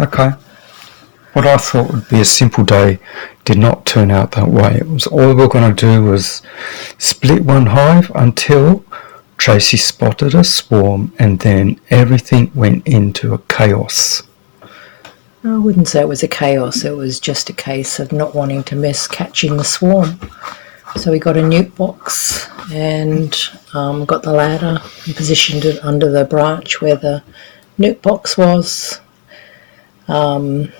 Okay. What I thought would be a simple day did not turn out that way. It was all we were going to do was split one hive until Tracy spotted a swarm, and then everything went into a chaos. I wouldn't say it was a chaos. It was just a case of not wanting to miss catching the swarm. So we got a nuke box and got the ladder and positioned it under the branch where the nuke box was, and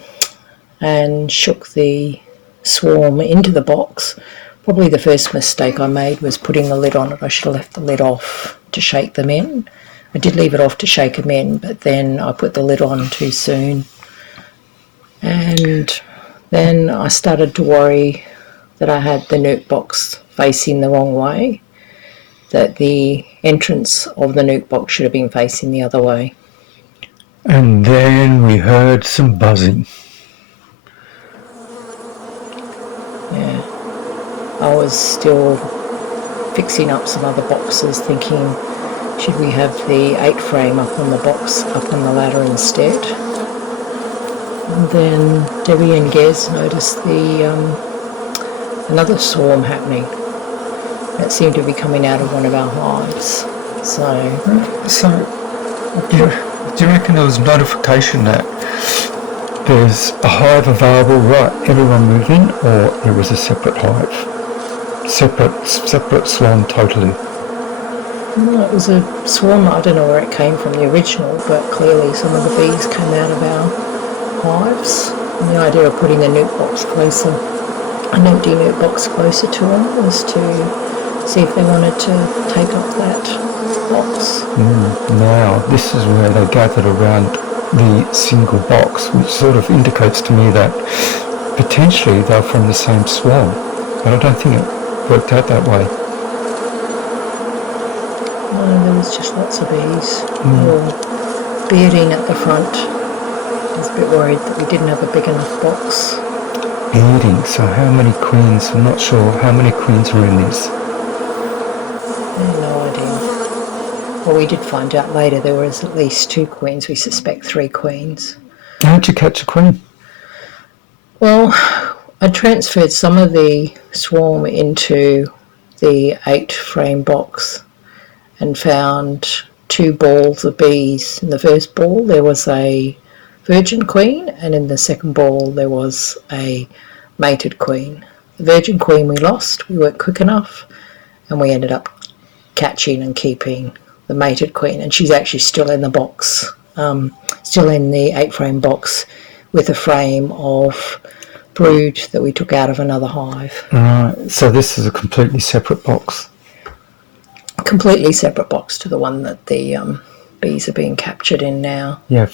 shook the swarm into the box. Probably the first mistake I made was putting the lid on it. I should have left the lid off to shake them in. I did leave it off to shake them in, but then I put the lid on too soon. And then I started to worry that I had the nuke box facing the wrong way, that the entrance of the nuke box should have been facing the other way. And then we heard some buzzing. Yeah. I was still fixing up some other boxes, thinking, should we have the 8 frame up on the box, up on the ladder instead? And then Debbie and Gez noticed another swarm happening. It seemed to be coming out of one of our hives. So do you reckon there was notification that there's a hive available, right, everyone move in, or there was a separate hive? Separate swarm totally? No, it was a swarm. I don't know where it came from, the original, but clearly some of the bees came out of our hives. And the idea of putting the nuke box closer, an empty nuke box closer to them, was to see if they wanted to take up that box. Now, this is where they gathered around the single box, which sort of indicates to me that potentially they're from the same swarm. But I don't think it worked out that way. No, there was just lots of bees. They were bearding at the front. I was a bit worried that we didn't have a big enough box. Bearding, so how many queens? I'm not sure how many queens were in this. I have no idea. Well, we did find out later there was at least 2 queens. We suspect 3 queens. How did you catch a queen? Well, I transferred some of the swarm into the 8 frame box and found 2 balls of bees. In the first ball there was a virgin queen, and in the second ball there was a mated queen. The virgin queen we lost. We weren't quick enough, and we ended up catching and keeping the mated queen, and she's actually still in the box, still in the 8 frame box with a frame of brood that we took out of another hive. Right, so this is a completely separate box. Completely separate box to the one that the bees are being captured in now. Yeah,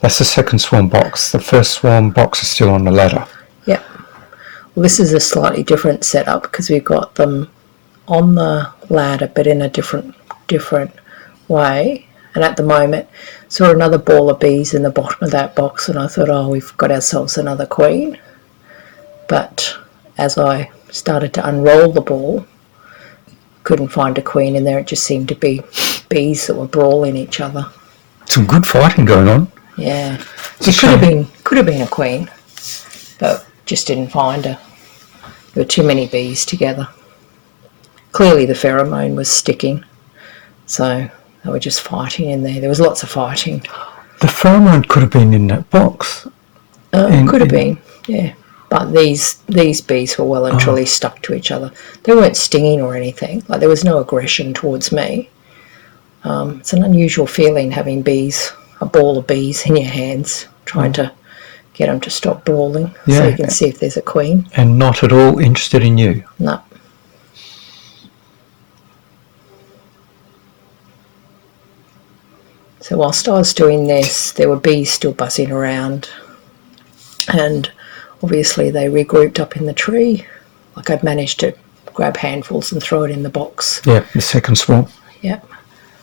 that's the second swarm box. The first swarm box is still on the ladder. Yep. Well, this is a slightly different setup because we've got them on the ladder but in a different way. And at the moment, saw another ball of bees in the bottom of that box, and I thought, oh, we've got ourselves another queen. But as I started to unroll the ball, couldn't find a queen in there. It just seemed to be bees that were brawling each other. Some good fighting going on. Yeah. It could have been a queen, but just didn't find her. There were too many bees together. Clearly the pheromone was sticking, so they were just fighting in there. There was lots of fighting. The pheromone could have been in that box. Could have been, yeah. But these bees were well and truly stuck to each other. They weren't stinging or anything. Like, there was no aggression towards me. It's an unusual feeling having bees, a ball of bees in your hands, trying to get them to stop brawling, so you can see if there's a queen. And not at all interested in you. No. So whilst I was doing this, there were bees still buzzing around, and obviously they regrouped up in the tree. Like, I'd managed to grab handfuls and throw it in the box. Yeah, the second swarm. Yeah.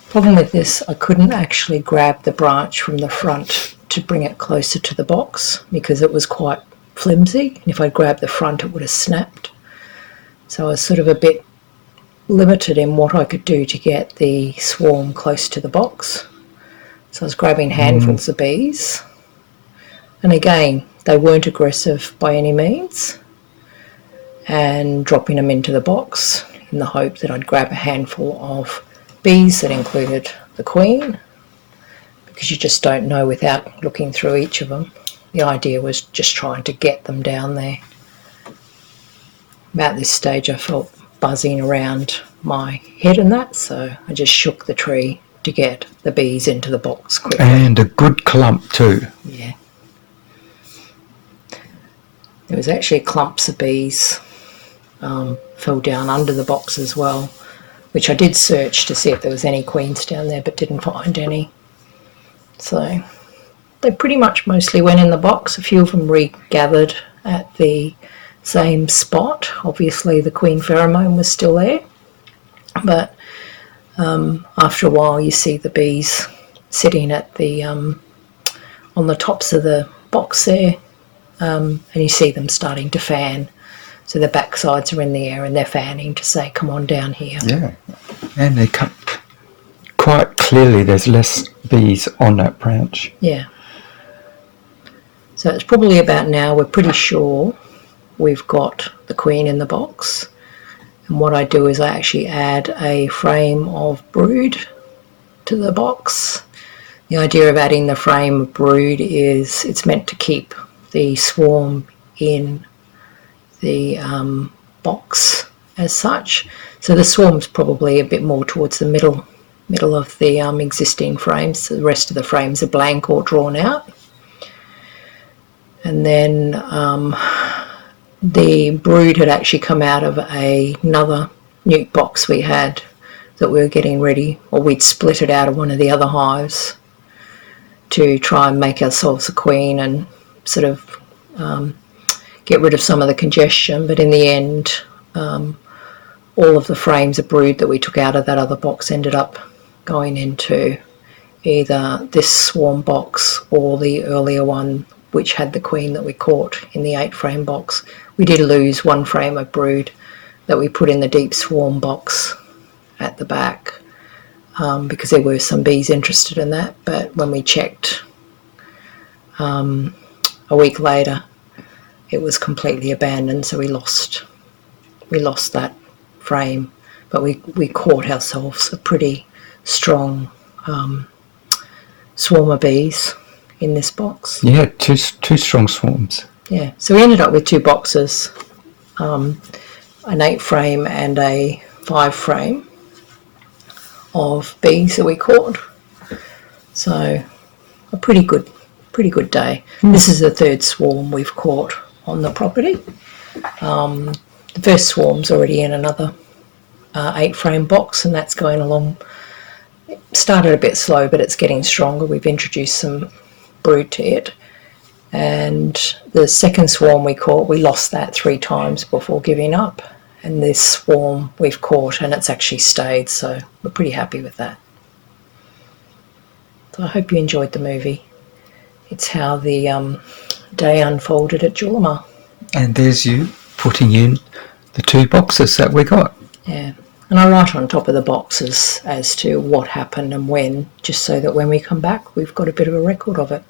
Problem with this, I couldn't actually grab the branch from the front to bring it closer to the box because it was quite flimsy. And if I'd grabbed the front, it would have snapped. So I was sort of a bit limited in what I could do to get the swarm close to the box. So I was grabbing handfuls of bees And again, they weren't aggressive by any means, and dropping them into the box in the hope that I'd grab a handful of bees that included the queen, because you just don't know without looking through each of them. The idea was just trying to get them down there. About this stage I felt buzzing around my head and that, so I just shook the tree to get the bees into the box quickly. And a good clump too. Yeah. There was actually clumps of bees fell down under the box as well, which I did search to see if there was any queens down there, but didn't find any. So they pretty much mostly went in the box. A few of them regathered at the same spot. Obviously the queen pheromone was still there, but after a while you see the bees sitting at the on the tops of the box there, and you see them starting to fan. So the backsides are in the air and they're fanning to say, come on down here. Yeah. And they cut quite clearly there's less bees on that branch. Yeah. So it's probably about now, we're pretty sure we've got the queen in the box. And what I do is I actually add a frame of brood to the box. The idea of adding the frame of brood is it's meant to keep the swarm in the box as such. So the swarm's probably a bit more towards the middle of the existing frames. So the rest of the frames are blank or drawn out. And then the brood had actually come out of another nuke box we had that we were getting ready, or we'd split it out of one of the other hives to try and make ourselves a queen and sort of get rid of some of the congestion. But in the end, all of the frames of brood that we took out of that other box ended up going into either this swarm box or the earlier one, which had the queen that we caught in the 8-frame box. We did lose one frame of brood that we put in the deep swarm box at the back, because there were some bees interested in that. But when we checked a week later, it was completely abandoned, so we lost that frame. But we caught ourselves a pretty strong swarm of bees in this box. Yeah, two strong swarms. Yeah, so we ended up with 2 boxes, an 8-frame and a 5-frame of bees that we caught. So a pretty good day. This is the 3rd swarm we've caught on the property. The first swarm's already in another 8-frame box, and that's going along. It started a bit slow, but it's getting stronger. We've introduced some brood to it. And the second swarm we caught, we lost that 3 times before giving up. And this swarm we've caught, and it's actually stayed, so we're pretty happy with that. So I hope you enjoyed the movie. It's how the day unfolded at Julimar. And there's you putting in the 2 boxes that we got. Yeah, and I write on top of the boxes as to what happened and when, just so that when we come back, we've got a bit of a record of it.